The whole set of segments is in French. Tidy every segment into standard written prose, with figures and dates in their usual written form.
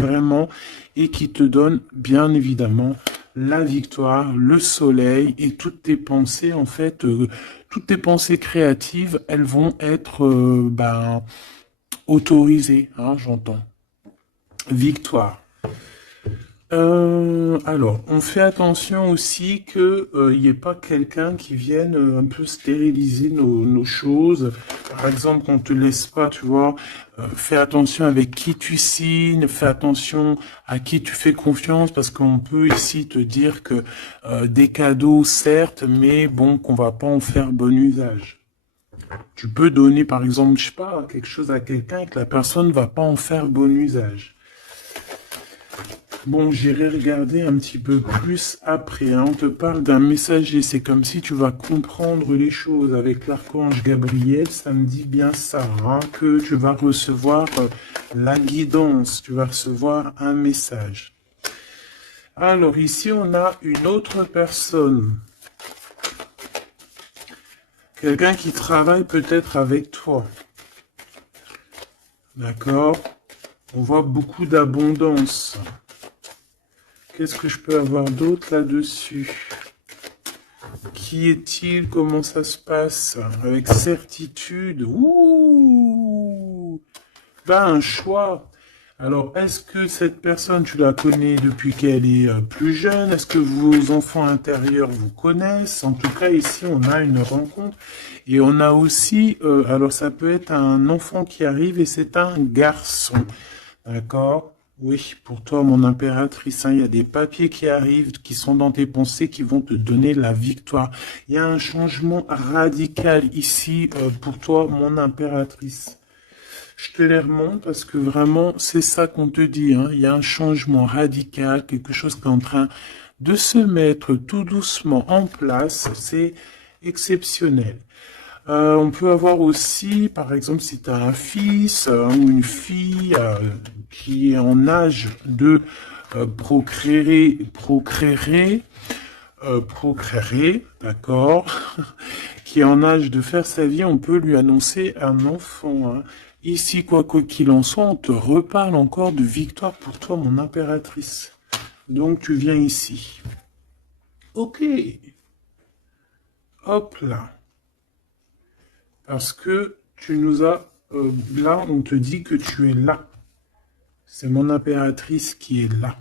vraiment et qui te donne bien évidemment la victoire, le soleil et toutes tes pensées en fait, toutes tes pensées créatives, elles vont être autorisées, hein, j'entends. Victoire. Alors, on fait attention aussi que il n'y ait pas quelqu'un qui vienne un peu stériliser nos choses. Par exemple, qu'on te laisse pas, tu vois. Fais attention avec qui tu signes, fais attention à qui tu fais confiance, parce qu'on peut ici te dire que des cadeaux, certes, mais bon, qu'on va pas en faire bon usage. Tu peux donner, par exemple, je sais pas, quelque chose à quelqu'un et que la personne va pas en faire bon usage. Bon, j'irai regarder un petit peu plus après, hein. On te parle d'un messager, c'est comme si tu vas comprendre les choses avec l'archange Gabriel, ça me dit bien ça, hein, que tu vas recevoir la guidance, tu vas recevoir un message. Alors ici, on a une autre personne, quelqu'un qui travaille peut-être avec toi, d'accord? On voit beaucoup d'abondance. Qu'est-ce que je peux avoir d'autre là-dessus? Qui est-il? Comment ça se passe? Avec certitude. Ouh! Là, un choix. Alors, est-ce que cette personne, tu la connais depuis qu'elle est plus jeune? Est-ce que vos enfants intérieurs vous connaissent? En tout cas, ici, on a une rencontre. Et on a aussi, alors ça peut être un enfant qui arrive et c'est un garçon. D'accord? Oui, pour toi, mon impératrice, hein, il y a des papiers qui arrivent, qui sont dans tes pensées, qui vont te donner la victoire. Il y a un changement radical ici pour toi, mon impératrice. Je te les remonte parce que vraiment, c'est ça qu'on te dit, hein. Il y a un changement radical, quelque chose qui est en train de se mettre tout doucement en place. C'est exceptionnel. On peut avoir aussi, par exemple, si tu as un fils ou une fille qui est en âge de procréer, d'accord, qui est en âge de faire sa vie, on peut lui annoncer un enfant, hein. Ici, quoi qu'il en soit, on te reparle encore de victoire pour toi, mon impératrice. Donc, tu viens ici. Ok, hop là. Parce que tu nous as... là, on te dit que tu es là. C'est mon impératrice qui est là.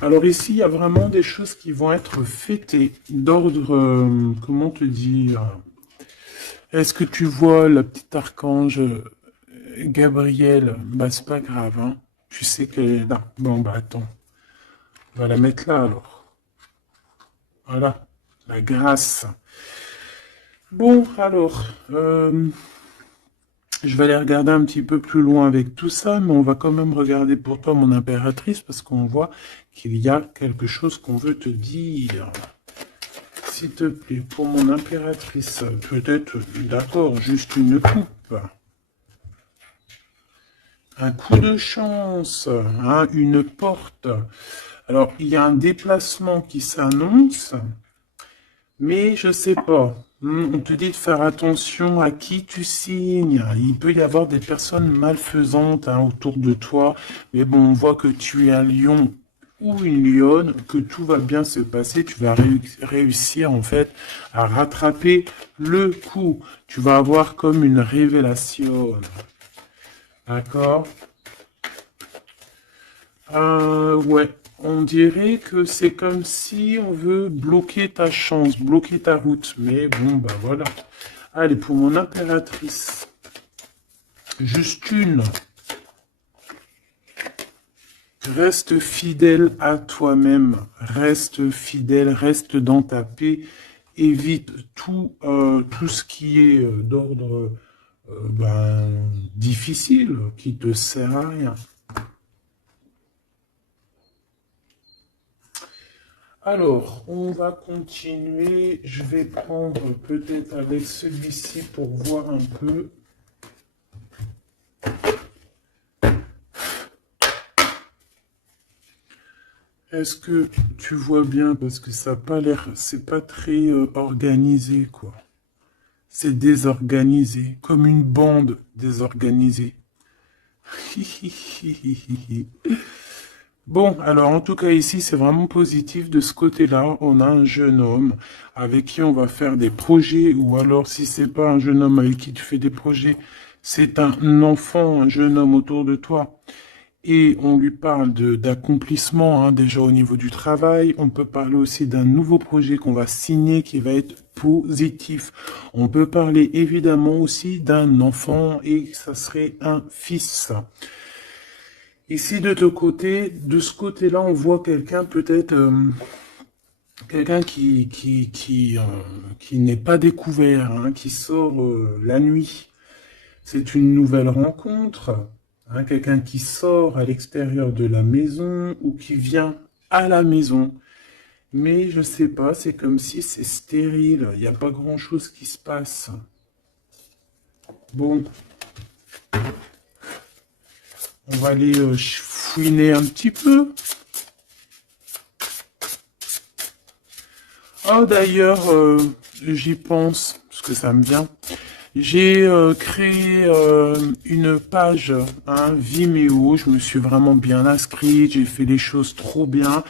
Alors ici, il y a vraiment des choses qui vont être fêtées d'ordre, comment te dire? Est-ce que tu vois la petite archange Gabrielle? Bah, c'est pas grave, hein. Tu sais qu'elle est là. Bon, bah attends. On va la mettre là alors. Voilà. La grâce. Bon, alors, je vais aller regarder un petit peu plus loin avec tout ça, mais on va quand même regarder pour toi, mon impératrice, parce qu'on voit qu'il y a quelque chose qu'on veut te dire. S'il te plaît, pour mon impératrice, peut-être, d'accord, juste une coupe. Un coup de chance, hein, une porte. Alors, il y a un déplacement qui s'annonce, mais je sais pas. On te dit de faire attention à qui tu signes. Il peut y avoir des personnes malfaisantes hein, autour de toi. Mais bon, on voit que tu es un lion ou une lionne, que tout va bien se passer. Tu vas réussir en fait à rattraper le coup. Tu vas avoir comme une révélation. D'accord? Ouais. On dirait que c'est comme si on veut bloquer ta chance, bloquer ta route. Mais bon, bah voilà. Allez, pour mon impératrice. Juste une. Reste fidèle à toi-même. Reste fidèle, reste dans ta paix. Évite tout ce qui est d'ordre difficile, qui te sert à rien. Alors, on va continuer. Je vais prendre peut-être avec celui-ci pour voir un peu. Est-ce que tu vois bien? Parce que ça n'a pas l'air, c'est pas très organisé, quoi. C'est désorganisé, comme une bande désorganisée. Bon, alors en tout cas ici, c'est vraiment positif. De ce côté-là, on a un jeune homme avec qui on va faire des projets, ou alors si c'est pas un jeune homme avec qui tu fais des projets, c'est un enfant, un jeune homme autour de toi. Et on lui parle d'accomplissement, hein, déjà au niveau du travail. On peut parler aussi d'un nouveau projet qu'on va signer qui va être positif. On peut parler évidemment aussi d'un enfant et ça serait un fils. Ici de ton côté, de ce côté-là, on voit quelqu'un peut-être quelqu'un qui n'est pas découvert, hein, qui sort la nuit. C'est une nouvelle rencontre, hein, quelqu'un qui sort à l'extérieur de la maison ou qui vient à la maison. Mais je sais pas, c'est comme si c'est stérile, il n'y a pas grand-chose qui se passe. Bon, on va aller fouiner un petit peu. Ah d'ailleurs, j'y pense, parce que ça me vient. J'ai créé une page, hein, Vimeo. Je me suis vraiment bien inscrite. J'ai fait les choses trop bien.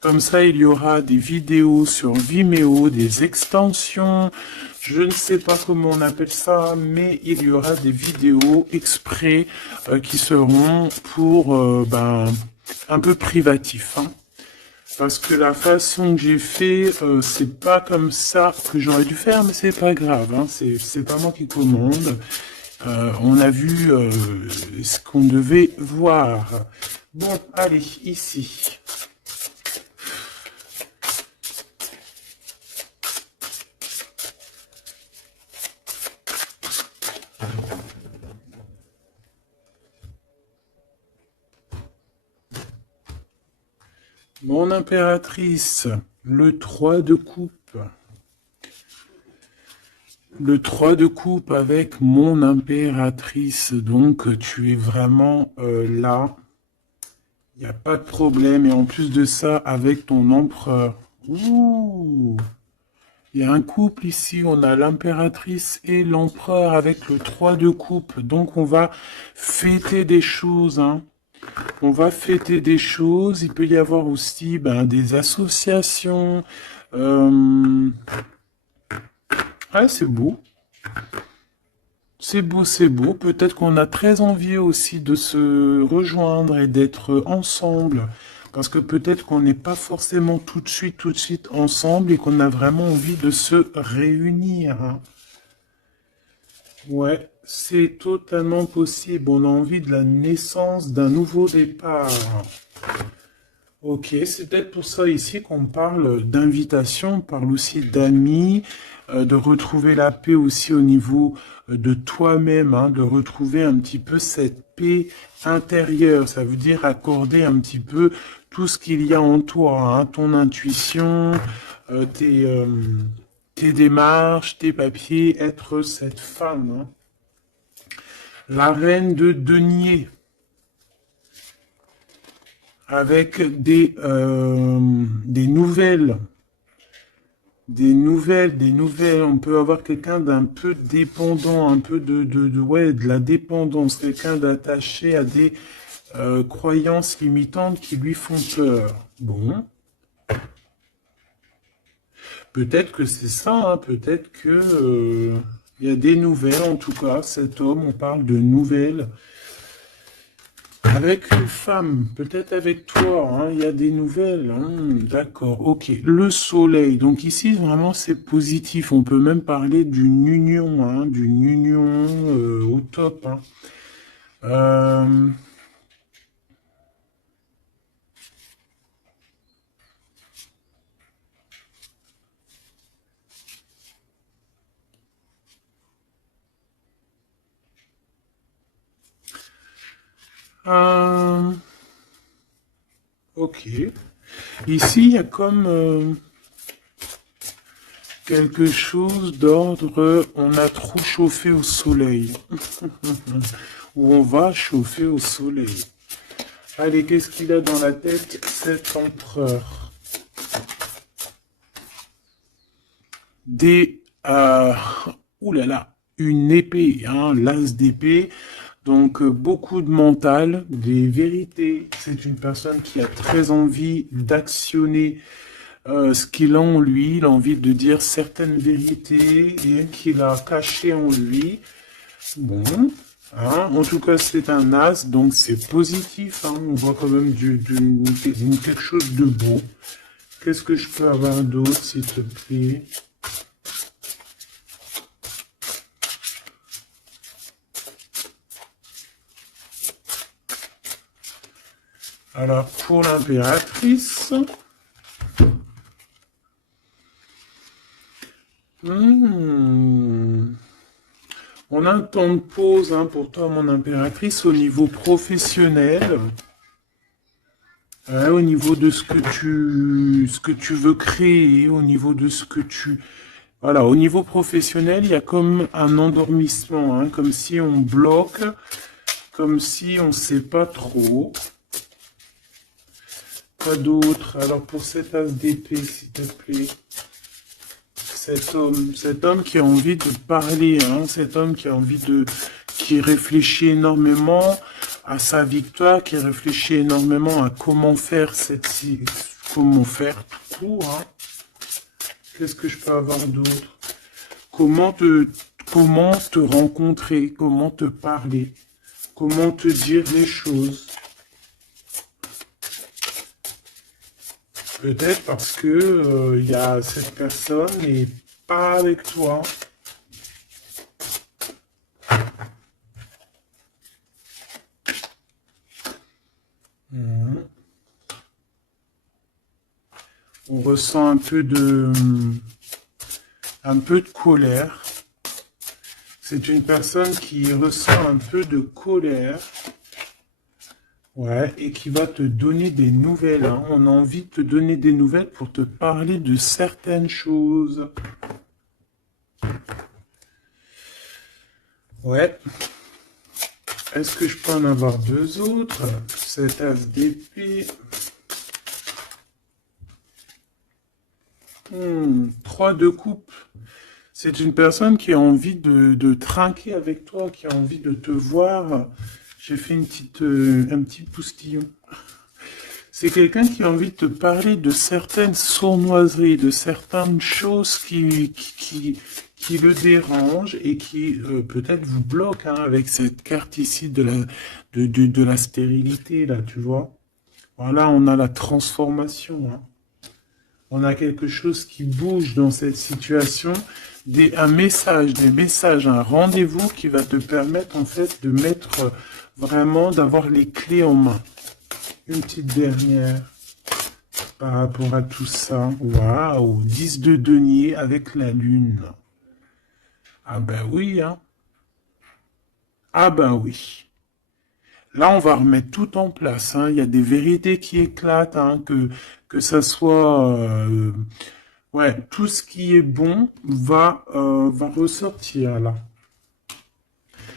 Comme ça, il y aura des vidéos sur Vimeo, des extensions. Je ne sais pas comment on appelle ça, mais il y aura des vidéos exprès qui seront pour un peu privatif, hein. Parce que la façon que j'ai fait, c'est pas comme ça que j'aurais dû faire, mais c'est pas grave, hein, c'est pas moi qui commande. On a vu ce qu'on devait voir. Bon, allez, ici. Mon impératrice, le 3 de coupe. Le 3 de coupe avec mon impératrice. Donc, tu es vraiment là. Il n'y a pas de problème. Et en plus de ça, avec ton empereur. Ouh! Il y a un couple ici. On a l'impératrice et l'empereur avec le 3 de coupe. Donc, on va fêter des choses, hein. On va fêter des choses. Il peut y avoir aussi des associations. Ouais, c'est beau. C'est beau, c'est beau. Peut-être qu'on a très envie aussi de se rejoindre et d'être ensemble. Parce que peut-être qu'on n'est pas forcément tout de suite ensemble et qu'on a vraiment envie de se réunir, hein. Ouais, c'est totalement possible. On a envie de la naissance d'un nouveau départ. Ok, c'est peut-être pour ça ici qu'on parle d'invitation, on parle aussi d'amis, de retrouver la paix aussi au niveau de toi-même, hein, de retrouver un petit peu cette paix intérieure. Ça veut dire accorder un petit peu tout ce qu'il y a en toi, hein, ton intuition, tes démarches, tes papiers, être cette femme, hein. La reine de denier. Avec des nouvelles. Des nouvelles. On peut avoir quelqu'un d'un peu dépendant, un peu ouais, de la dépendance, quelqu'un d'attaché à des croyances limitantes qui lui font peur. Bon. Peut-être que c'est ça, hein, peut-être que il y a des nouvelles, en tout cas, cet homme, on parle de nouvelles. Avec une femme, peut-être avec toi, hein, il y a des nouvelles, hein, d'accord, ok. Le soleil, donc ici vraiment c'est positif, on peut même parler d'une union, hein, au top, hein. Euh, euh, ok. Ici, il y a comme quelque chose d'ordre, on a trop chauffé au soleil. Ou on va chauffer au soleil. Allez, qu'est-ce qu'il a dans la tête, cet empereur? Des ouh là là, une épée, hein, l'as d'épée. Donc, beaucoup de mental, des vérités. C'est une personne qui a très envie d'actionner ce qu'il a en lui. Il a envie de dire certaines vérités et qu'il a cachées en lui. Bon, hein, en tout cas, c'est un as, donc c'est positif. Hein, on voit quand même quelque chose de beau. Qu'est-ce que je peux avoir d'autre, s'il te plaît? Alors, pour l'impératrice... On a un temps de pause hein, pour toi, mon impératrice, au niveau professionnel. Au niveau de ce que tu veux créer, au niveau de ce que tu... Voilà, au niveau professionnel, il y a comme un endormissement, hein, comme si on bloque, comme si on ne sait pas trop. Pas d'autre. Alors pour cet as d'épée, s'il te plaît. Cet homme qui a envie de parler, hein, cet homme qui a envie de... qui réfléchit énormément à sa victoire, qui réfléchit énormément à comment faire comment faire tout, hein. Qu'est-ce que je peux avoir d'autre? Comment te rencontrer, comment te parler, comment te dire les choses. Peut-être parce que y a cette personne n'est pas avec toi. On ressent un peu de colère. C'est une personne qui ressent un peu de colère. Ouais, et qui va te donner des nouvelles. Hein. On a envie de te donner des nouvelles pour te parler de certaines choses. Ouais. Est-ce que je peux en avoir deux autres? Cet as d'épée. 3 de coupe. C'est une personne qui a envie de trinquer avec toi, qui a envie de te voir. J'ai fait un petit poustillon. C'est quelqu'un qui a envie de te parler de certaines sournoiseries, de certaines choses qui le dérangent et qui peut-être vous bloquent hein, avec cette carte ici de la stérilité, là, tu vois. Voilà, on a la transformation. Hein. On a quelque chose qui bouge dans cette situation. Des messages, un rendez-vous qui va te permettre en fait de mettre vraiment, d'avoir les clés en main. Une petite dernière par rapport à tout ça. Waouh, 10 de denier avec la lune. Ah ben oui, hein. Ah ben oui. Là, on va remettre tout en place. Hein. Il y a des vérités qui éclatent, hein, que ça soit... ouais, tout ce qui est bon va ressortir là.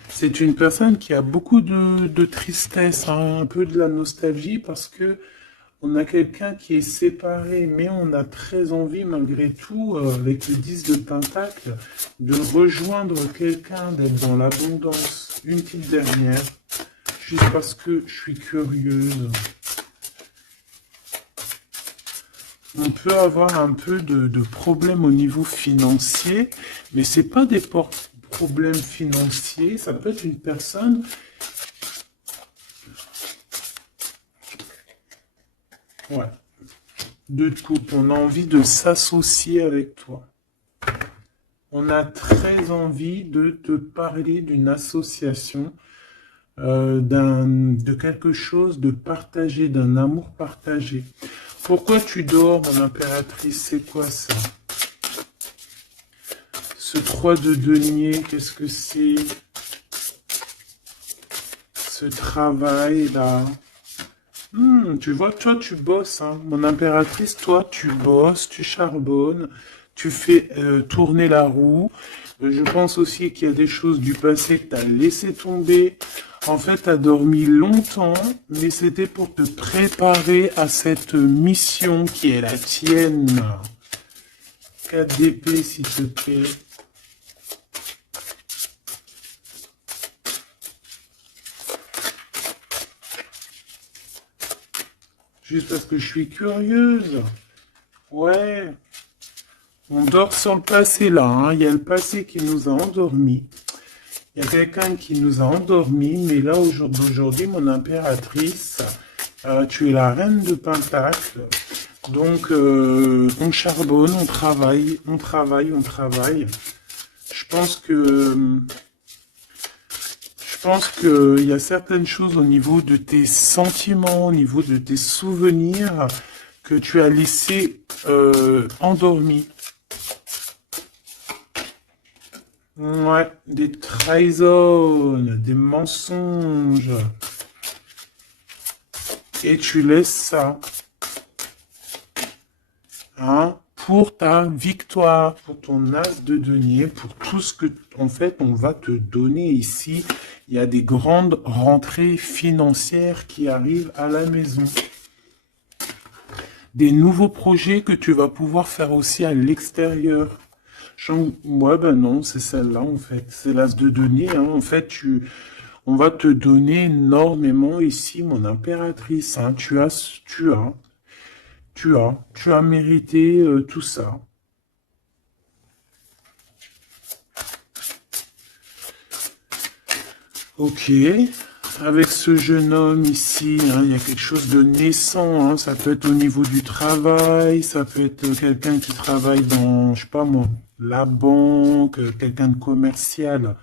C'est une personne qui a beaucoup de tristesse, hein, un peu de la nostalgie, parce que on a quelqu'un qui est séparé, mais on a très envie, malgré tout, avec le 10 de Pentacle, de rejoindre quelqu'un, d'être dans l'abondance. Une petite dernière, juste parce que je suis curieuse. On peut avoir un peu de problèmes au niveau financier, mais c'est pas des problèmes financiers, ça peut être une personne... Ouais. De coupe, on a envie de s'associer avec toi. On a très envie de te parler d'une association, de quelque chose de partagé, d'un amour partagé. Pourquoi tu dors, mon impératrice? C'est quoi ça? Ce 3 de denier, qu'est-ce que c'est? Ce travail-là. Tu vois, toi, tu bosses, hein. Mon impératrice, toi, tu bosses, tu charbonnes, tu fais tourner la roue. Je pense aussi qu'il y a des choses du passé que tu as laissé tomber. En fait, tu as dormi longtemps, mais c'était pour te préparer à cette mission qui est la tienne. 4 d'épée, s'il te plaît. Juste parce que je suis curieuse. Ouais. On dort sur le passé là, hein. Il y a le passé qui nous a endormis. Il y a quelqu'un qui nous a endormis, mais là, aujourd'hui, mon impératrice, tu es la reine de Pentacle. Donc, on charbonne, on travaille, on travaille, on travaille. Je pense que, je pense qu'il y a certaines choses au niveau de tes sentiments, au niveau de tes souvenirs, que tu as laissé endormis. Ouais, des trahisons, des mensonges. Et tu laisses ça, hein, pour ta victoire, pour ton as de denier, pour tout ce que, en fait, on va te donner ici. Il y a des grandes rentrées financières qui arrivent à la maison. Des nouveaux projets que tu vas pouvoir faire aussi à l'extérieur. Ouais, ben non, c'est celle-là, en fait. C'est l'as de denier, hein. En fait, on va te donner énormément ici, mon impératrice, hein. Tu as mérité tout ça. Ok. Avec ce jeune homme ici, hein, il y a quelque chose de naissant, hein. Ça peut être au niveau du travail, ça peut être quelqu'un qui travaille dans, je sais pas moi, la banque, quelqu'un de commercial.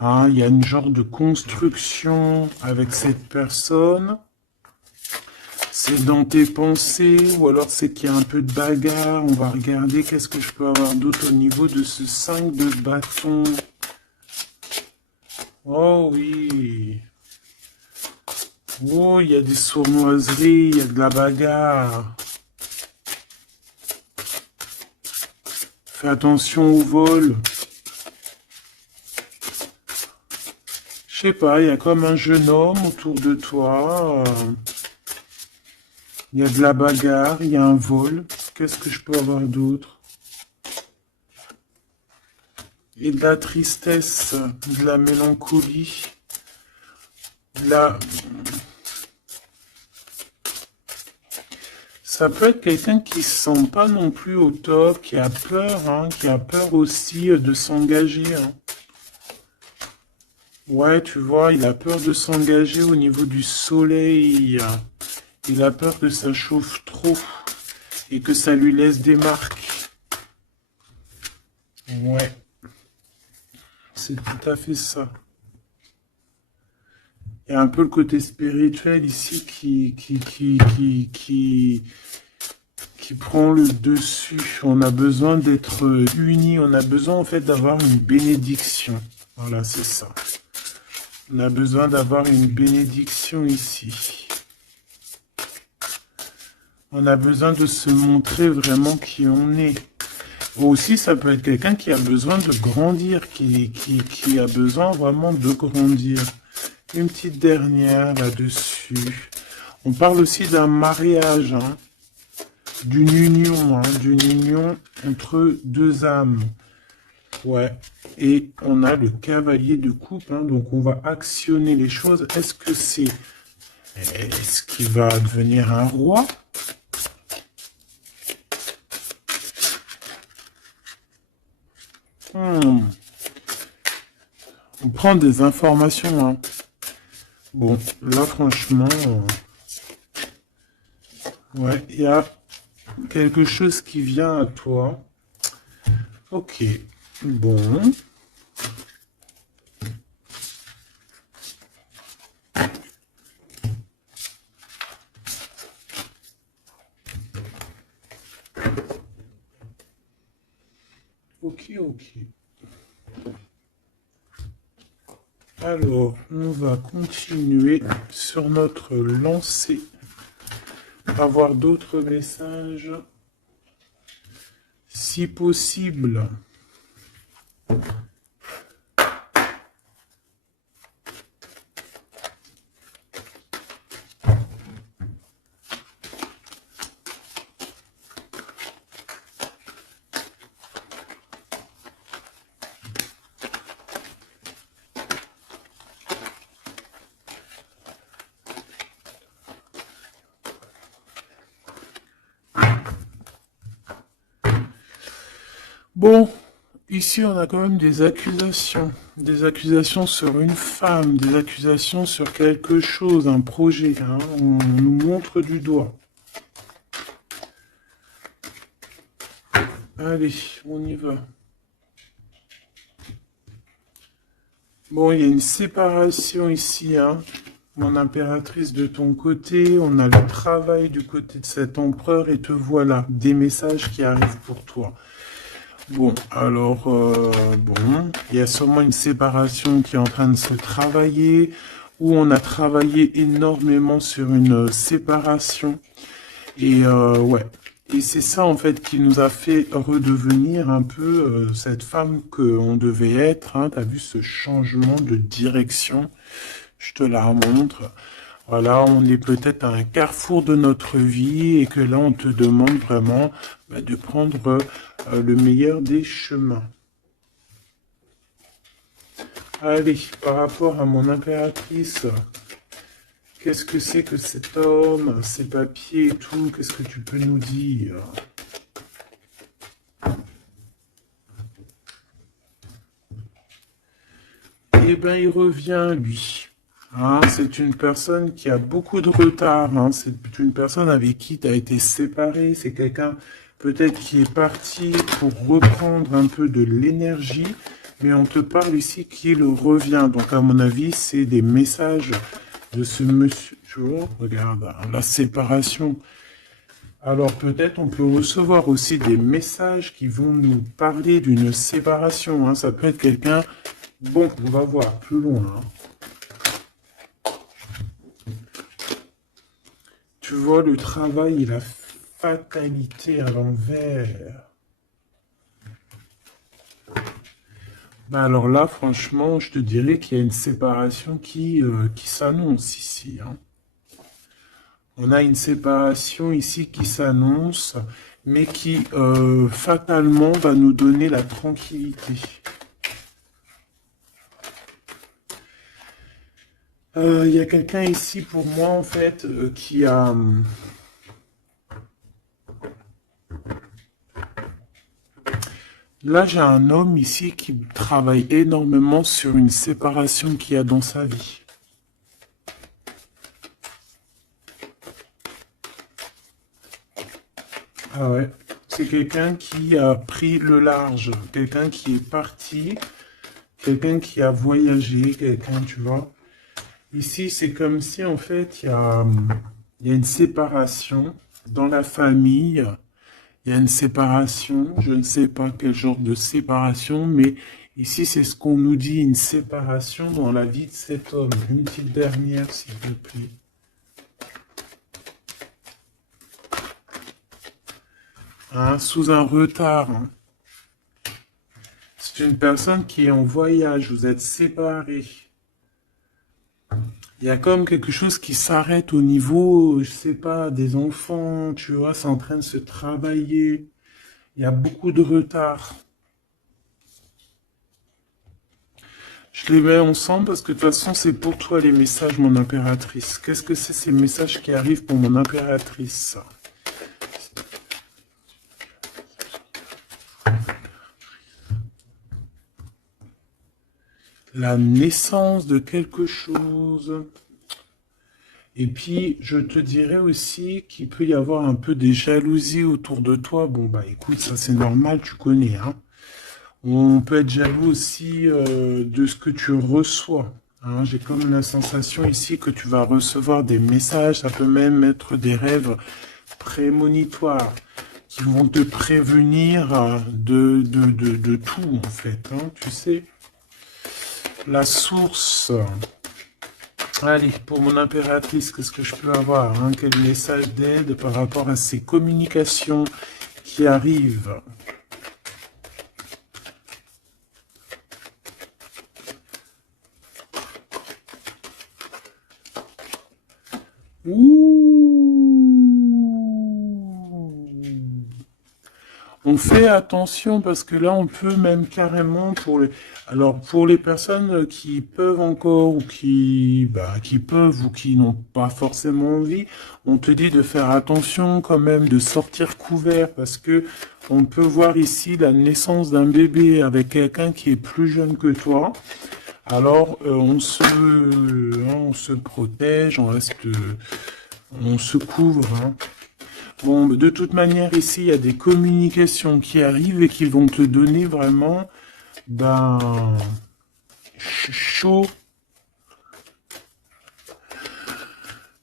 Hein, il y a une genre de construction avec cette personne. C'est dans tes pensées, ou alors c'est qu'il y a un peu de bagarre. On va regarder qu'est-ce que je peux avoir d'autre au niveau de ce 5 de bâton. Oh oui. Oh, il y a des sournoiseries, il y a de la bagarre. Fais attention au vol. Je sais pas, il y a comme un jeune homme autour de toi. Il y a de la bagarre, il y a un vol. Qu'est-ce que je peux avoir d'autre? Et de la tristesse, de la mélancolie, de la... Ça peut être quelqu'un qui se sent pas non plus au top, qui a peur, hein, qui a peur aussi de s'engager, hein. Ouais, tu vois, il a peur de s'engager au niveau du soleil. Il a peur que ça chauffe trop et que ça lui laisse des marques. Ouais, c'est tout à fait ça. Il y a un peu le côté spirituel ici qui prend le dessus. On a besoin d'être unis. On a besoin en fait d'avoir une bénédiction. Voilà, c'est ça. On a besoin d'avoir une bénédiction ici. On a besoin de se montrer vraiment qui on est. Aussi, ça peut être quelqu'un qui a besoin de grandir, qui a besoin vraiment de grandir. Une petite dernière là-dessus. On parle aussi d'un mariage, hein, d'une union entre deux âmes. Ouais. Et on a le cavalier de coupe, hein, donc on va actionner les choses. Est-ce qu'il va devenir un roi? On prend des informations, hein. Bon, là, franchement, ouais, il y a quelque chose qui vient à toi. Ok, bon. Ok, ok. Alors, on va continuer sur notre lancée. Avoir d'autres messages, si possible. Bon, ici on a quand même des accusations. Des accusations sur une femme, des accusations sur quelque chose, un projet, hein. On nous montre du doigt. Allez, on y va. Bon, il y a une séparation ici, hein. Mon impératrice de ton côté, on a le travail du côté de cet empereur et te voilà, des messages qui arrivent pour toi. Bon, alors, bon, il y a sûrement une séparation qui est en train de se travailler, où on a travaillé énormément sur une séparation. Et ouais, et c'est ça en fait qui nous a fait redevenir un peu cette femme qu'on devait être. Hein. Tu as vu ce changement de direction? Je te la remontre. Voilà, on est peut-être à un carrefour de notre vie et que là, on te demande vraiment de prendre le meilleur des chemins. Allez, par rapport à mon impératrice, qu'est-ce que c'est que cet homme, ses papiers et tout, qu'est-ce que tu peux nous dire? Eh bien, il revient, lui. Hein, c'est une personne qui a beaucoup de retard. Hein, c'est une personne avec qui tu as été séparé. C'est quelqu'un peut-être qui est parti pour reprendre un peu de l'énergie. Mais on te parle ici qu'il revient. Donc, à mon avis, c'est des messages de ce monsieur. Tu vois, regarde, la séparation. Alors, peut-être on peut recevoir aussi des messages qui vont nous parler d'une séparation. Hein. Ça peut être quelqu'un... Bon, on va voir plus loin. Hein. Tu vois, le travail et la fatalité à l'envers. Ben alors là, franchement, je te dirais qu'il y a une séparation qui s'annonce ici. Hein. On a une séparation ici qui s'annonce, mais qui fatalement va nous donner la tranquillité. Il y a quelqu'un ici pour moi, en fait, qui a... Là, j'ai un homme ici qui travaille énormément sur une séparation qu'il y a dans sa vie. Ah ouais, c'est quelqu'un qui a pris le large, quelqu'un qui est parti, quelqu'un qui a voyagé, quelqu'un, tu vois. Ici, c'est comme si, en fait, il y a une séparation dans la famille. Il y a une séparation. Je ne sais pas quel genre de séparation, mais ici, c'est ce qu'on nous dit, une séparation dans la vie de cet homme. Une petite dernière, s'il te plaît. Hein, sous un retard. Hein. C'est une personne qui est en voyage. Vous êtes séparés. Il y a comme quelque chose qui s'arrête au niveau, je sais pas, des enfants, tu vois, c'est en train de se travailler. Il y a beaucoup de retard. Je les mets ensemble parce que de toute façon, c'est pour toi les messages, mon impératrice. Qu'est-ce que c'est ces messages qui arrivent pour mon impératrice? La naissance de quelque chose. Et puis, je te dirais aussi qu'il peut y avoir un peu des jalousies autour de toi. Bon, bah écoute, ça c'est normal, tu connais, hein. On peut être jaloux aussi de ce que tu reçois. Hein. J'ai comme la sensation ici que tu vas recevoir des messages, ça peut même être des rêves prémonitoires qui vont te prévenir de tout, en fait. Hein, tu sais, la source. Allez, pour mon impératrice, qu'est-ce que je peux avoir hein? Quel message d'aide par rapport à ces communications qui arrivent? Ouh. On fait attention parce que là, on peut même carrément alors pour les personnes qui peuvent encore ou qui peuvent ou qui n'ont pas forcément envie, on te dit de faire attention quand même, de sortir couvert parce que on peut voir ici la naissance d'un bébé avec quelqu'un qui est plus jeune que toi. Alors, on se protège, on se couvre, hein. Bon, de toute manière, ici, il y a des communications qui arrivent et qui vont te donner vraiment, ben, chaud.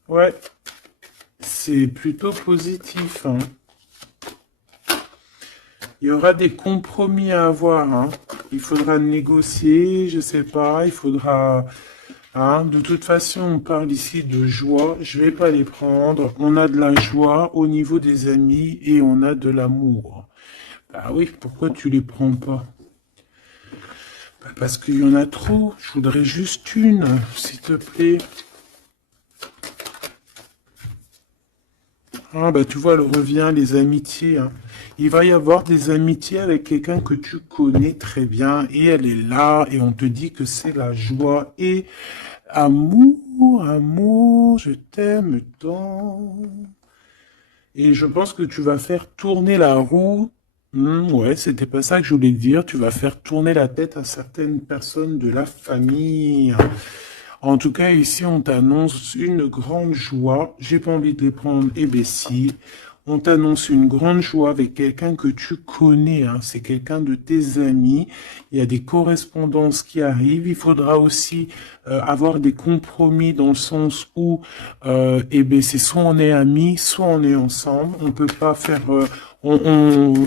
Ouais, c'est plutôt positif, hein. Il y aura des compromis à avoir, hein. Il faudra négocier, je sais pas, il faudra... Hein, de toute façon, on parle ici de joie. Je vais pas les prendre. On a de la joie au niveau des amis et on a de l'amour. Bah oui, pourquoi tu les prends pas? Bah parce qu'il y en a trop. Je voudrais juste une, s'il te plaît. Ah bah tu vois, elle revient, les amitiés, hein. Il va y avoir des amitiés avec quelqu'un que tu connais très bien et elle est là et on te dit que c'est la joie et amour, amour, je t'aime tant. Et je pense que tu vas faire tourner la roue. Ouais, c'était pas ça que je voulais dire. Tu vas faire tourner la tête à certaines personnes de la famille. En tout cas, ici, on t'annonce une grande joie. J'ai pas envie de les prendre, eh ben si. On t'annonce une grande joie avec quelqu'un que tu connais, hein. C'est quelqu'un de tes amis. Il y a des correspondances qui arrivent. Il faudra aussi avoir des compromis dans le sens où, eh ben, c'est soit on est amis, soit on est ensemble. On peut pas faire,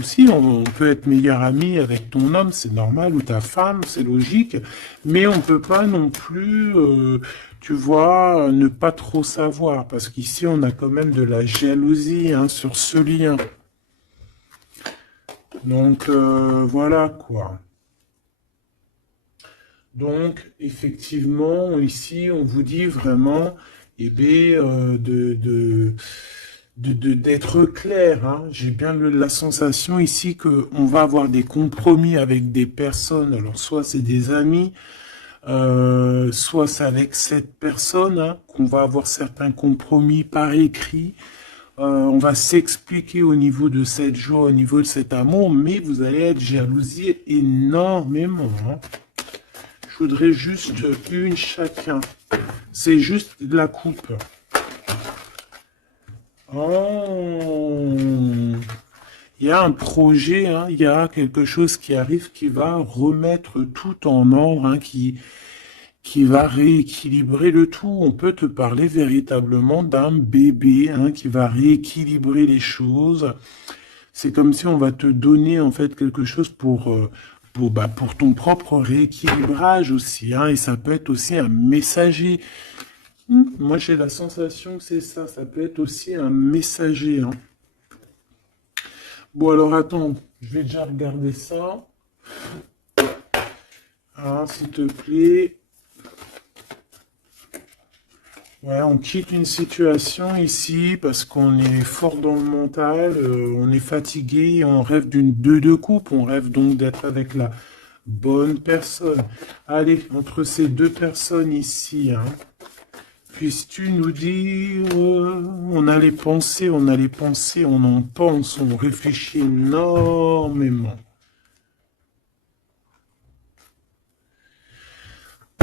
si, on peut être meilleur ami avec ton homme, c'est normal, ou ta femme, c'est logique. Mais on peut pas non plus, tu vois, ne pas trop savoir, parce qu'ici on a quand même de la jalousie, hein, sur ce lien. Donc voilà quoi. Donc effectivement, ici on vous dit vraiment, eh bien, d'être clair, hein. J'ai bien la sensation ici que on va avoir des compromis avec des personnes. Alors soit c'est des amis, soit c'est avec cette personne, hein, qu'on va avoir certains compromis par écrit. On va s'expliquer au niveau de cette joie, au niveau de cet amour, mais vous allez être jalousie énormément, hein. Je voudrais juste une chacun. C'est juste de la coupe. Oh, il y a un projet, hein, il y a quelque chose qui arrive qui va remettre tout en ordre, hein, qui va rééquilibrer le tout. On peut te parler véritablement d'un bébé, hein, qui va rééquilibrer les choses. C'est comme si on va te donner en fait quelque chose pour ton propre rééquilibrage aussi, hein, et ça peut être aussi un messager. Moi j'ai la sensation que c'est ça, ça peut être aussi un messager, hein. Bon alors attends, je vais déjà regarder ça, hein, s'il te plaît. Ouais, on quitte une situation ici parce qu'on est fort dans le mental, on est fatigué, on rêve d'une deux coupe, on rêve donc d'être avec la bonne personne. Allez, entre ces deux personnes ici, hein, puisses-tu nous dire, on a les pensées, on en pense, on réfléchit énormément.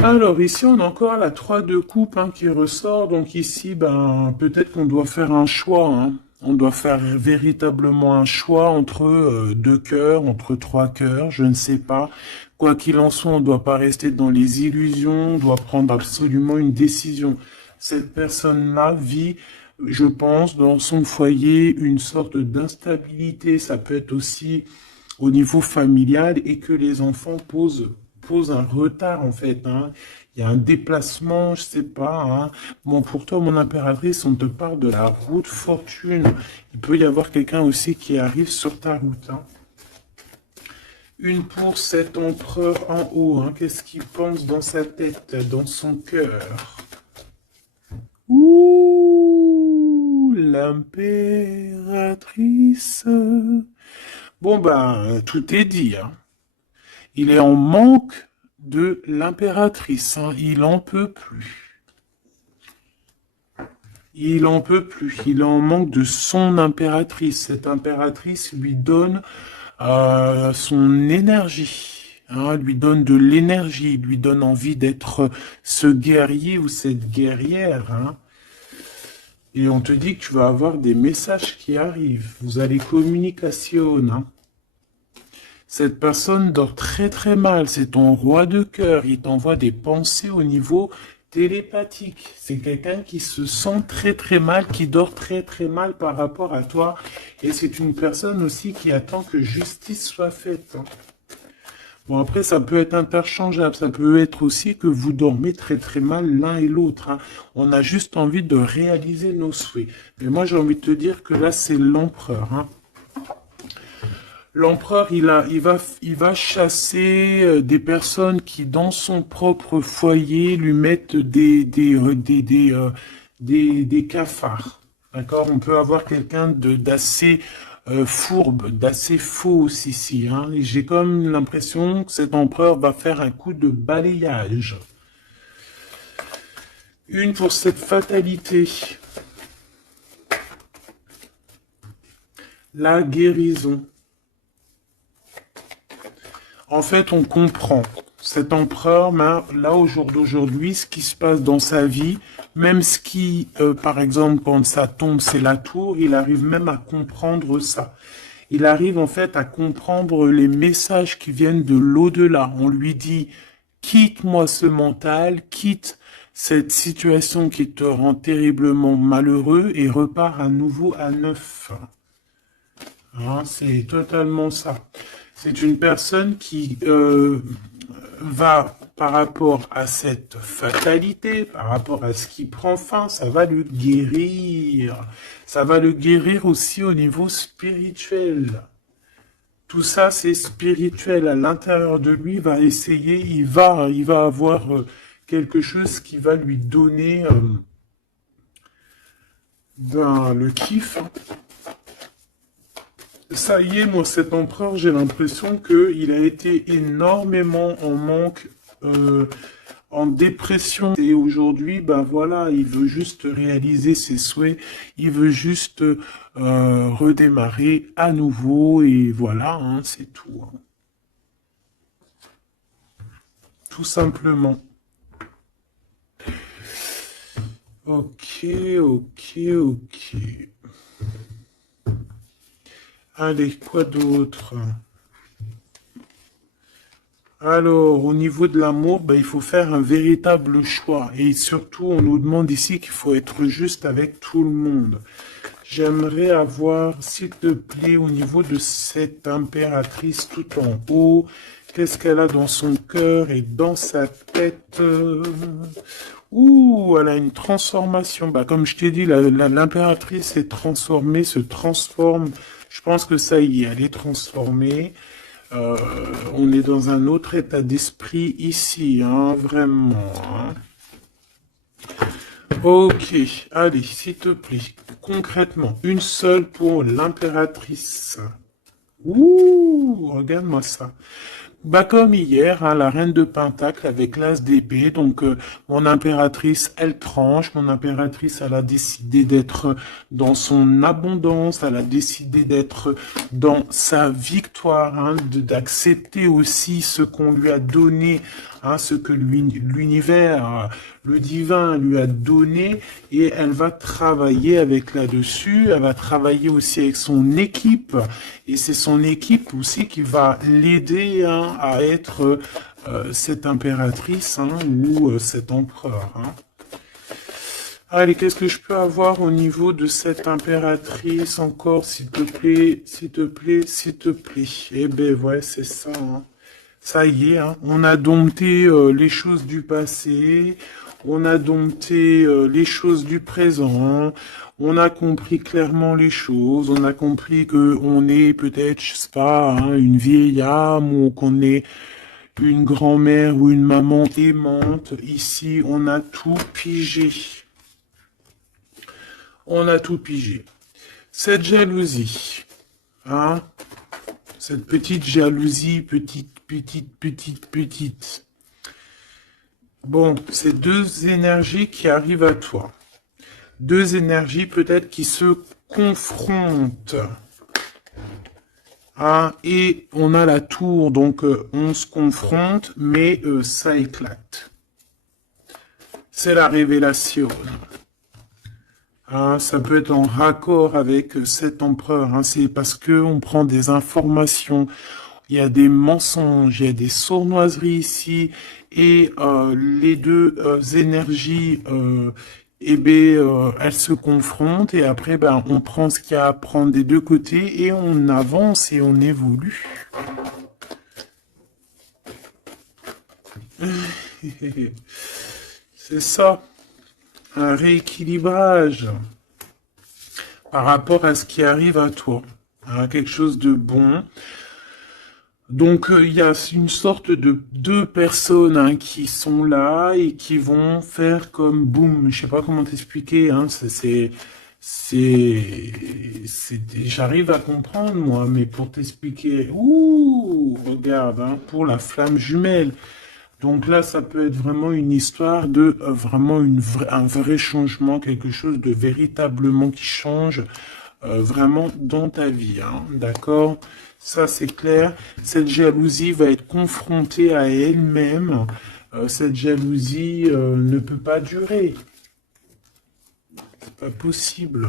Alors ici on a encore la 3 de coupe, hein, qui ressort. Donc ici, ben peut-être qu'on doit faire un choix, hein. On doit faire véritablement un choix entre deux cœurs, entre trois cœurs, je ne sais pas. Quoi qu'il en soit, on ne doit pas rester dans les illusions, on doit prendre absolument une décision. Cette personne-là vit, je pense, dans son foyer une sorte d'instabilité. Ça peut être aussi au niveau familial et que les enfants posent un retard en fait, hein. Il y a un déplacement, je sais pas, hein. Bon, pour toi, mon impératrice, on te parle de la route fortune. Il peut y avoir quelqu'un aussi qui arrive sur ta route, hein. Une pour cet empereur en haut, hein. Qu'est-ce qu'il pense dans sa tête, dans son cœur? Ouh, l'impératrice. Bon, Bon, ben, tout est dit, hein. Il est en manque de l'impératrice, hein. Il en peut plus. Il en peut plus. Il est en manque de son impératrice. Cette impératrice lui donne son énergie, hein, lui donne de l'énergie, lui donne envie d'être ce guerrier ou cette guerrière, hein. Et on te dit que tu vas avoir des messages qui arrivent. Vous allez communication, hein. Cette personne dort très très mal. C'est ton roi de cœur. Il t'envoie des pensées au niveau télépathique. C'est quelqu'un qui se sent très très mal, qui dort très très mal par rapport à toi. Et c'est une personne aussi qui attend que justice soit faite, hein. Bon, après, ça peut être interchangeable. Ça peut être aussi que vous dormez très très mal l'un et l'autre, hein. On a juste envie de réaliser nos souhaits. Mais moi, j'ai envie de te dire que là, c'est l'empereur, hein. L'empereur, il va chasser des personnes qui, dans son propre foyer, lui mettent des cafards. D'accord? On peut avoir quelqu'un d'assez fourbe, d'assez fausse ici, hein. Et j'ai comme l'impression que cet empereur va faire un coup de balayage. Une pour cette fatalité. La guérison. En fait, on comprend. Cet empereur, là, au jour d'aujourd'hui, ce qui se passe dans sa vie, même ce qui, par exemple, quand ça tombe, c'est la tour, il arrive même à comprendre ça. Il arrive, en fait, à comprendre les messages qui viennent de l'au-delà. On lui dit, quitte-moi ce mental, quitte cette situation qui te rend terriblement malheureux et repars à nouveau à neuf. Hein, c'est totalement ça. C'est une personne qui va, par rapport à cette fatalité, par rapport à ce qui prend fin, ça va le guérir. Ça va le guérir aussi au niveau spirituel. Tout ça, c'est spirituel. À l'intérieur de lui, il va essayer, il va avoir quelque chose qui va lui donner le kiff, hein. Ça y est, moi, cet empereur, j'ai l'impression qu'il a été énormément en manque, en dépression. Et aujourd'hui, ben voilà, il veut juste réaliser ses souhaits, il veut juste redémarrer à nouveau, et voilà, hein, c'est tout, hein. Tout simplement. Ok, ok, ok. Allez, quoi d'autre? Alors, au niveau de l'amour, ben, il faut faire un véritable choix. Et surtout, on nous demande ici qu'il faut être juste avec tout le monde. J'aimerais avoir, s'il te plaît, au niveau de cette impératrice tout en haut, qu'est-ce qu'elle a dans son cœur et dans sa tête? Ouh, elle a une transformation. Bah, comme je t'ai dit, l'impératrice est transformée, se transforme. Je pense que ça y est, elle est transformée. On est dans un autre état d'esprit ici, hein, vraiment, hein. Ok, allez, s'il te plaît, concrètement, une seule pour l'impératrice. Ouh, regarde-moi ça. Bah comme hier, hein, la reine de Pentacle avec l'as d'épée, donc mon impératrice, elle tranche, mon impératrice, elle a décidé d'être dans son abondance, elle a décidé d'être dans sa victoire, hein, d'accepter aussi ce qu'on lui a donné, hein, ce que l'univers, le divin lui a donné, et elle va travailler avec là-dessus, elle va travailler aussi avec son équipe, et c'est son équipe aussi qui va l'aider, hein, à être cette impératrice, hein, ou cet empereur, hein. Allez, qu'est-ce que je peux avoir au niveau de cette impératrice encore, s'il te plaît, s'il te plaît, s'il te plaît. Eh ben ouais, c'est ça, hein. Ça y est, hein, on a dompté les choses du passé, on a dompté les choses du présent, on a compris clairement les choses, on a compris que on est peut-être, je sais pas, hein, une vieille âme ou qu'on est une grand-mère ou une maman aimante. Ici, on a tout pigé. On a tout pigé. Cette jalousie, hein, Cette petite jalousie, petite. Bon, c'est deux énergies qui arrivent à toi. Deux énergies peut-être qui se confrontent. Ah, et on a la tour, donc on se confronte, mais ça éclate. C'est la révélation. Ah, ça peut être en raccord avec cet empereur. Hein, c'est parce que on prend des informations. Il y a des mensonges, il y a des sournoiseries ici, et les deux énergies, elles se confrontent, et après, ben, on prend ce qu'il y a à prendre des deux côtés, et on avance et on évolue. C'est ça, un rééquilibrage par rapport à ce qui arrive à toi, hein, quelque chose de bon. Donc il y a une sorte de deux personnes hein, qui sont là et qui vont faire comme boum. Je sais pas comment t'expliquer. Hein, j'arrive à comprendre moi, mais pour t'expliquer, ouh, regarde, hein, pour la flamme jumelle. Donc là, ça peut être vraiment une histoire de vraiment un vrai changement, quelque chose de véritablement qui change vraiment dans ta vie, hein, d'accord? Ça, c'est clair. Cette jalousie va être confrontée à elle-même. Cette jalousie ne peut pas durer. C'est pas possible.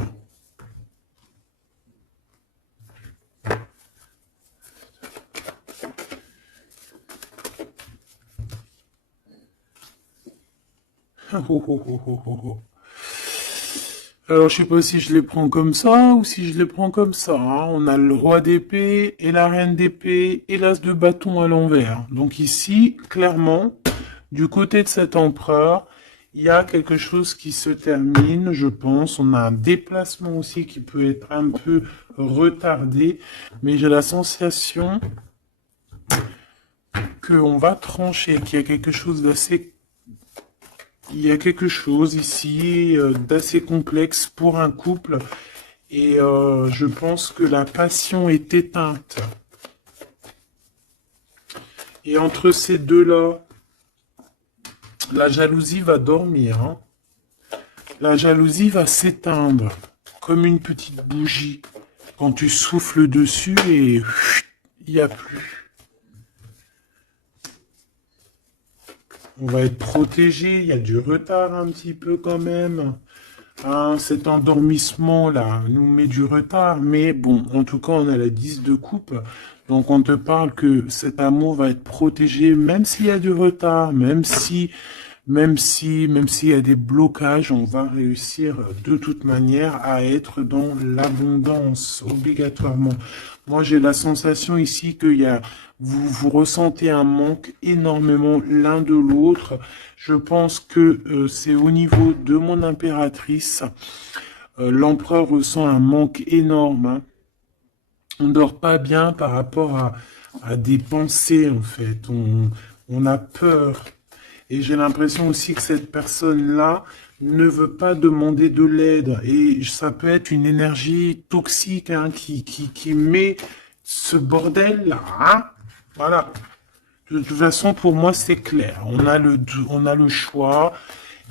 Oh, oh, oh, oh, oh, oh. Alors, je sais pas si je les prends comme ça ou si je les prends comme ça. Hein. On a le roi d'épée et la reine d'épée et l'as de bâton à l'envers. Donc ici, clairement, du côté de cet empereur, il y a quelque chose qui se termine, je pense. On a un déplacement aussi qui peut être un peu retardé. Mais j'ai la sensation qu'on va trancher, qu'il y a quelque chose d'assez... Il y a quelque chose ici d'assez complexe pour un couple et je pense que la passion est éteinte. Et entre ces deux-là, la jalousie va dormir. Hein. La jalousie va s'éteindre comme une petite bougie. Quand tu souffles dessus et il n'y a plus. On va être protégé, il y a du retard un petit peu quand même. Hein, cet endormissement-là nous met du retard, mais bon, en tout cas, on a la 10 de coupe. Donc, on te parle que cet amour va être protégé, même s'il y a du retard, même s'il y a des blocages, on va réussir de toute manière à être dans l'abondance, obligatoirement. Moi, j'ai la sensation ici que vous ressentez un manque énormément l'un de l'autre. Je pense que c'est au niveau de mon impératrice. L'empereur ressent un manque énorme. Hein. On ne dort pas bien par rapport à des pensées, en fait. On a peur. Et j'ai l'impression aussi que cette personne-là ne veut pas demander de l'aide. Et ça peut être une énergie toxique hein, qui met ce bordel-là. Hein. Voilà. De toute façon, pour moi, c'est clair. On a le choix.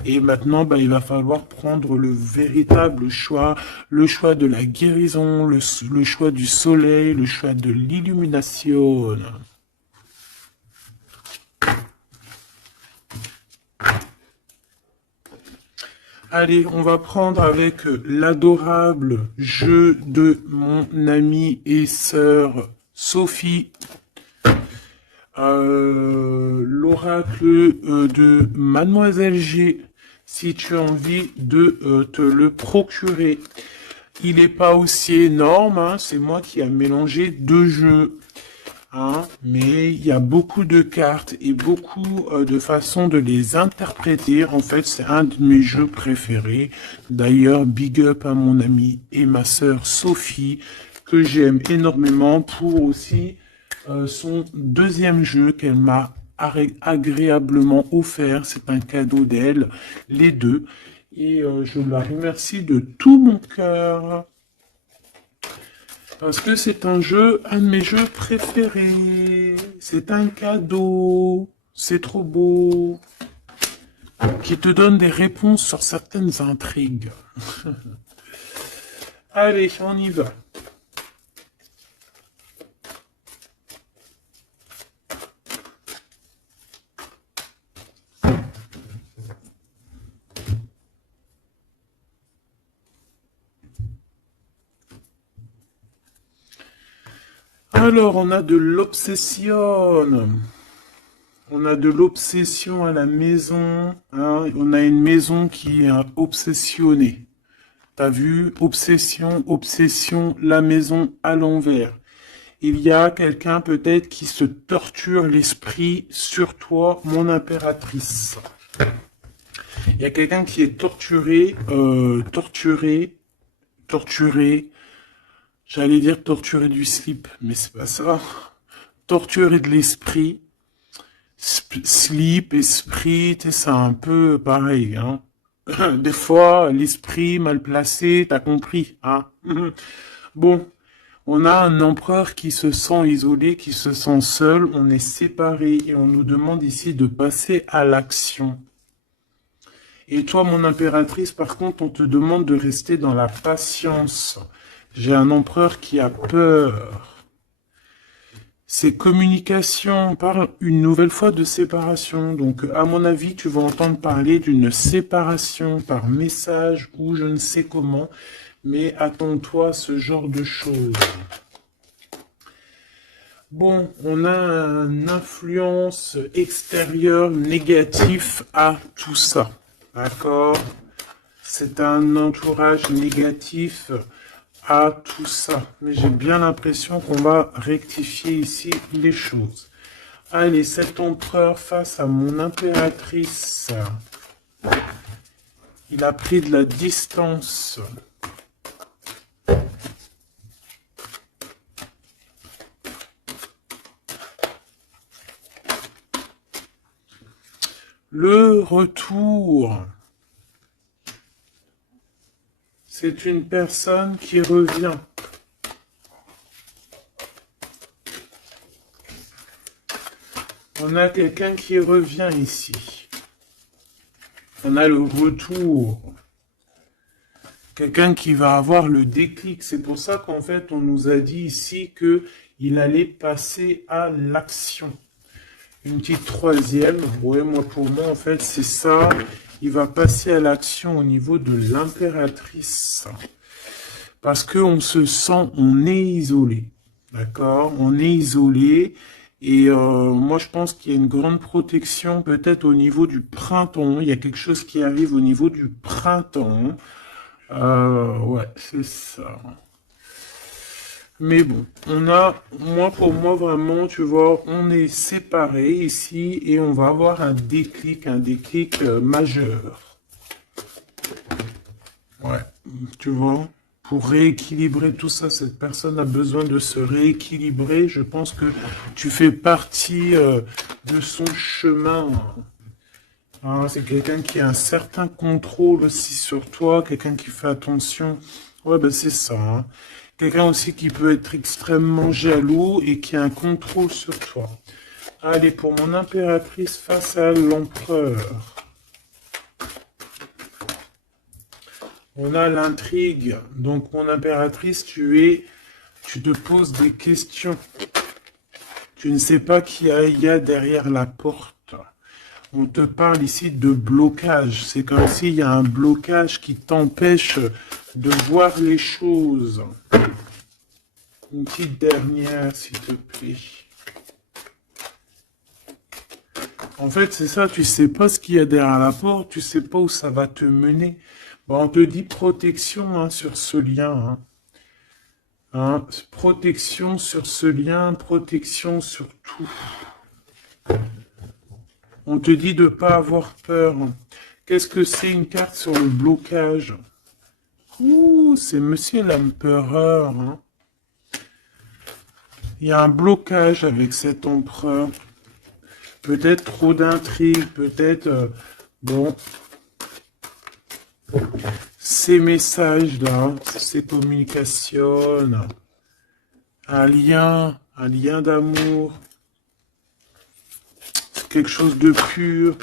Et maintenant, bah, il va falloir prendre le véritable choix. Le choix de la guérison, le choix du soleil, le choix de l'illumination. Allez, on va prendre avec l'adorable jeu de mon amie et sœur Sophie. L'oracle de Mademoiselle G, si tu as envie de te le procurer. Il n'est pas aussi énorme, hein, c'est moi qui ai mélangé deux jeux. Hein, mais il y a beaucoup de cartes et beaucoup de façons de les interpréter. En fait, c'est un de mes jeux préférés. D'ailleurs, big up à mon amie et ma sœur Sophie, que j'aime énormément pour aussi son deuxième jeu qu'elle m'a agréablement offert. C'est un cadeau d'elle, les deux. Et je la remercie de tout mon cœur. Parce que c'est un jeu, un de mes jeux préférés. C'est un cadeau. C'est trop beau. Qui te donne des réponses sur certaines intrigues. Allez, on y va. Alors, on a de l'obsession. On a de l'obsession à la maison. Hein. On a une maison qui est obsessionnée. T'as vu? Obsession, obsession, la maison à l'envers. Il y a quelqu'un peut-être qui se torture l'esprit sur toi, mon impératrice. Il y a quelqu'un qui est torturé, torturé. J'allais dire torturé du slip, mais c'est pas ça. Torturé de l'esprit. Slip, esprit, c'est un peu pareil, hein. Des fois, l'esprit mal placé, t'as compris, hein. Bon, on a un empereur qui se sent isolé, qui se sent seul, on est séparés et on nous demande ici de passer à l'action. Et toi, mon impératrice, par contre, on te demande de rester dans la patience. J'ai un empereur qui a peur. C'est communication, on parle une nouvelle fois de séparation. Donc, à mon avis, tu vas entendre parler d'une séparation par message ou je ne sais comment. Mais attends-toi à ce genre de choses. Bon, on a une influence extérieure négative à tout ça. D'accord? C'est un entourage négatif à tout ça. Mais j'ai bien l'impression qu'on va rectifier ici les choses. Allez, cet empereur face à mon impératrice. Il a pris de la distance. Le retour. C'est une personne qui revient. On a quelqu'un qui revient ici. On a le retour. Quelqu'un qui va avoir le déclic. C'est pour ça qu'en fait, on nous a dit ici qu'il allait passer à l'action. Une petite troisième. Ouais, moi, pour moi, en fait, c'est ça. Il va passer à l'action au niveau de l'impératrice. Parce qu'on se sent, on est isolé. D'accord? On est isolé. Et moi, je pense qu'il y a une grande protection peut-être au niveau du printemps. Il y a quelque chose qui arrive au niveau du printemps. Ouais, c'est ça. Mais bon, on a, moi pour moi vraiment, tu vois, on est séparés ici et on va avoir un déclic majeur. Ouais, tu vois, pour rééquilibrer tout ça, cette personne a besoin de se rééquilibrer. Je pense que tu fais partie de son chemin. Hein, c'est quelqu'un qui a un certain contrôle aussi sur toi, quelqu'un qui fait attention. Ouais, ben c'est ça. Hein. Quelqu'un aussi qui peut être extrêmement jaloux et qui a un contrôle sur toi. Allez, pour mon impératrice face à l'empereur. On a l'intrigue. Donc, mon impératrice, tu te poses des questions. Tu ne sais pas qui il y a derrière la porte. On te parle ici de blocage. C'est comme s'il y a un blocage qui t'empêche de voir les choses. Une petite dernière, s'il te plaît. En fait, c'est ça, tu sais pas ce qu'il y a derrière la porte, tu sais pas où ça va te mener. Bon, on te dit protection hein, sur ce lien. Hein. Protection sur ce lien, protection sur tout. On te dit de ne pas avoir peur. Qu'est-ce que c'est une carte sur le blocage? Ouh, c'est Monsieur l'Empereur. Hein. Il y a un blocage avec cet empereur. Peut-être trop d'intrigues, peut-être... bon. Ces messages-là, ces communications... un lien d'amour, quelque chose de pur.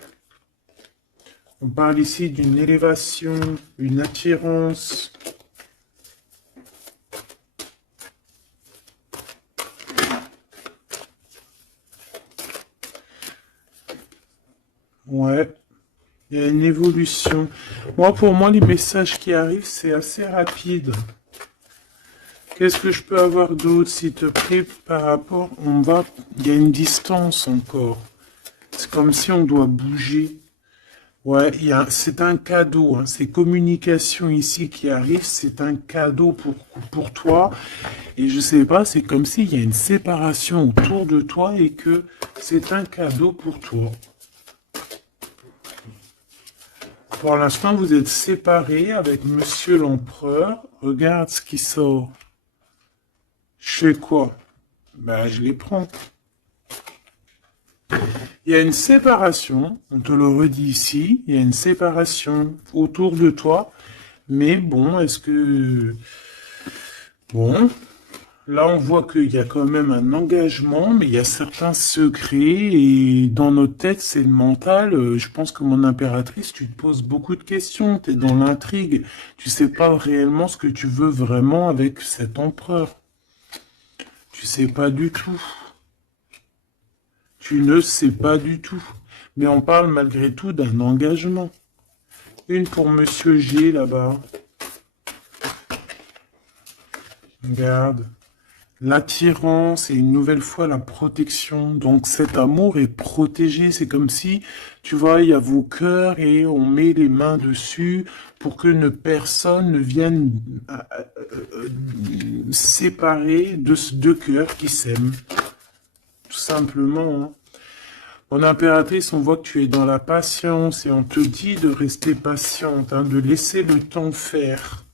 On parle ici d'une élévation, une attirance. Ouais, il y a une évolution. Moi, pour moi, les messages qui arrivent, c'est assez rapide. Qu'est-ce que je peux avoir d'autre, s'il te plaît, par rapport... Il y a une distance encore. C'est comme si on doit bouger. Ouais, c'est un cadeau, hein. Ces communications ici qui arrivent, c'est un cadeau pour toi. Et je sais pas, c'est comme s'il y a une séparation autour de toi et que c'est un cadeau pour toi. Pour l'instant, vous êtes séparés avec Monsieur l'Empereur. Regarde ce qui sort. Je fais quoi? Ben, je les prends. Il y a une séparation, on te le redit ici, il y a une séparation autour de toi. Mais bon, est-ce que... Bon, là on voit qu'il y a quand même un engagement, mais il y a certains secrets, et dans notre tête, c'est le mental. Je pense que mon impératrice, tu te poses beaucoup de questions, tu es dans l'intrigue, tu sais pas réellement ce que tu veux vraiment avec cet empereur. Tu sais pas du tout. Tu ne sais pas du tout. Mais on parle malgré tout d'un engagement. Une pour Monsieur G là-bas. Regarde. L'attirance et une nouvelle fois la protection. Donc cet amour est protégé. C'est comme si, tu vois, il y a vos cœurs et on met les mains dessus pour que personne ne vienne séparer de ces deux cœurs qui s'aiment. Tout simplement. Hein. Mon impératrice, on voit que tu es dans la patience et on te dit de rester patiente, hein, de laisser le temps faire.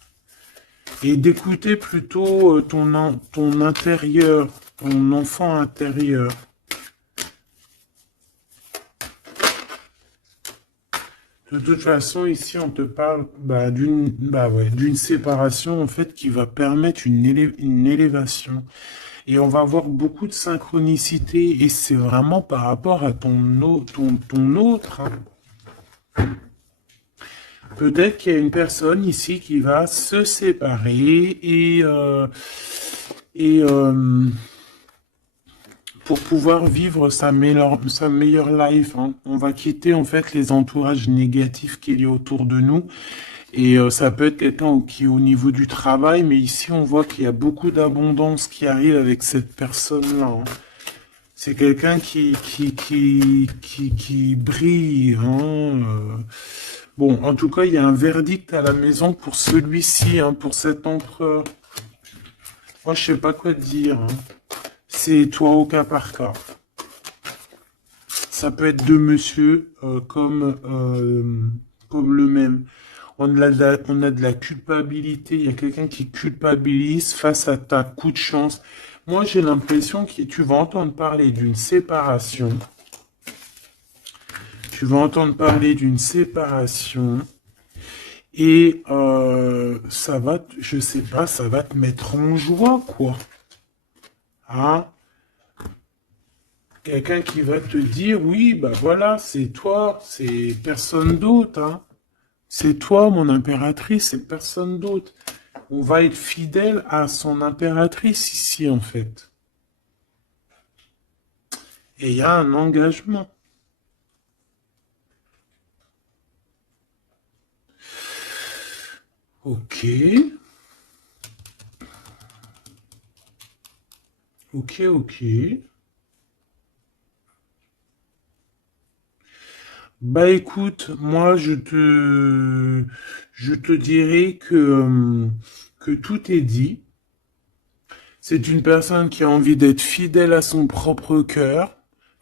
Et d'écouter plutôt ton intérieur, ton enfant intérieur. De toute façon, ici, on te parle d'une séparation, en fait, qui va permettre une élévation. Et on va avoir beaucoup de synchronicité, et c'est vraiment par rapport à ton autre. Hein. Peut-être qu'il y a une personne ici qui va se séparer pour pouvoir vivre sa meilleure life. Hein. On va quitter en fait les entourages négatifs qu'il y a autour de nous. Et ça peut être quelqu'un qui est au niveau du travail, mais ici on voit qu'il y a beaucoup d'abondance qui arrive avec cette personne-là. Hein. C'est quelqu'un qui brille. Hein. Bon, en tout cas, il y a un verdict à la maison pour celui-ci, hein, pour cet empereur. Moi, je sais pas quoi te dire. Hein. C'est toi au cas par cas. Ça peut être deux monsieur comme le même. On a de la culpabilité. Il y a quelqu'un qui culpabilise face à ta coup de chance. Moi, j'ai l'impression que tu vas entendre parler d'une séparation. Tu vas entendre parler d'une séparation. Et ça va, je sais pas, ça va te mettre en joie, quoi. Hein? Quelqu'un qui va te dire, oui, bah voilà, c'est toi, c'est personne d'autre, hein. C'est toi, mon impératrice, c'est personne d'autre. On va être fidèle à son impératrice ici, en fait. Et il y a un engagement. Ok. Ok. Bah écoute, moi je te dirais que tout est dit. C'est une personne qui a envie d'être fidèle à son propre cœur,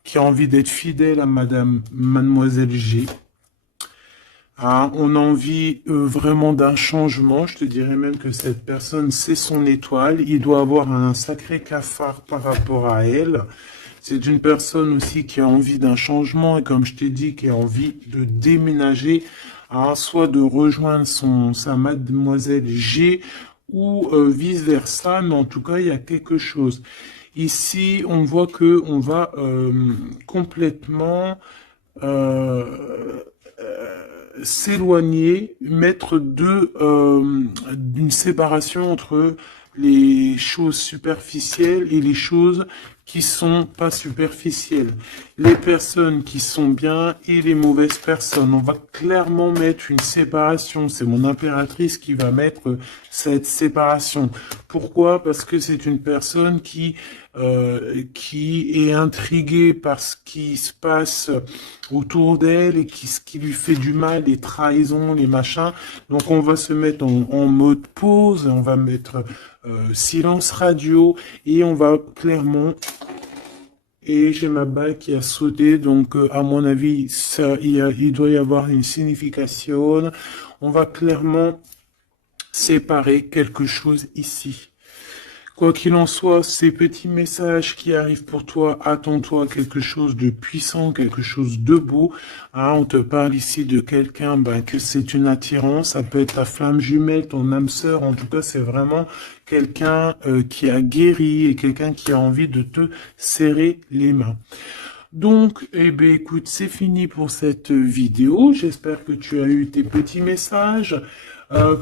qui a envie d'être fidèle à Mademoiselle G. Ah, on a envie vraiment d'un changement. Je te dirais même que cette personne, c'est son étoile. Il doit avoir un sacré cafard par rapport à elle. C'est une personne aussi qui a envie d'un changement et comme je t'ai dit, qui a envie de déménager, hein, soit de rejoindre sa mademoiselle G ou vice versa, mais en tout cas il y a quelque chose. Ici on voit que on va complètement s'éloigner, mettre d'une séparation entre les choses superficielles et les choses qui sont pas superficielles. Les personnes qui sont bien et les mauvaises personnes. On va clairement mettre une séparation. C'est mon impératrice qui va mettre cette séparation. Pourquoi? Parce que c'est une personne qui est intriguée par ce qui se passe autour d'elle et ce qui lui fait du mal, les trahisons, les machins. Donc on va se mettre en mode pause, on va mettre silence radio et on va clairement... Et j'ai ma balle qui a sauté, donc à mon avis, il doit y avoir une signification. On va clairement séparer quelque chose ici. Quoi qu'il en soit, ces petits messages qui arrivent pour toi, attends-toi à quelque chose de puissant, quelque chose de beau. Hein, on te parle ici de quelqu'un que c'est une attirance, ça peut être ta flamme jumelle, ton âme sœur, en tout cas c'est vraiment quelqu'un qui a guéri et quelqu'un qui a envie de te serrer les mains. Donc, eh bien, écoute, c'est fini pour cette vidéo. J'espère que tu as eu tes petits messages.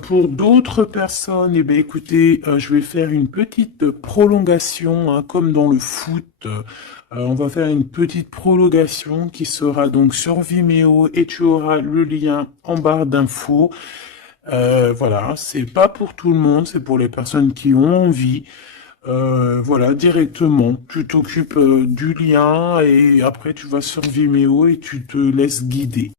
Pour d'autres personnes, eh bien, écoutez, je vais faire une petite prolongation, hein, comme dans le foot. On va faire une petite prolongation qui sera donc sur Vimeo et tu auras le lien en barre d'infos. Voilà, c'est pas pour tout le monde, c'est pour les personnes qui ont envie. Voilà, directement, tu t'occupes du lien et après tu vas sur Vimeo et tu te laisses guider.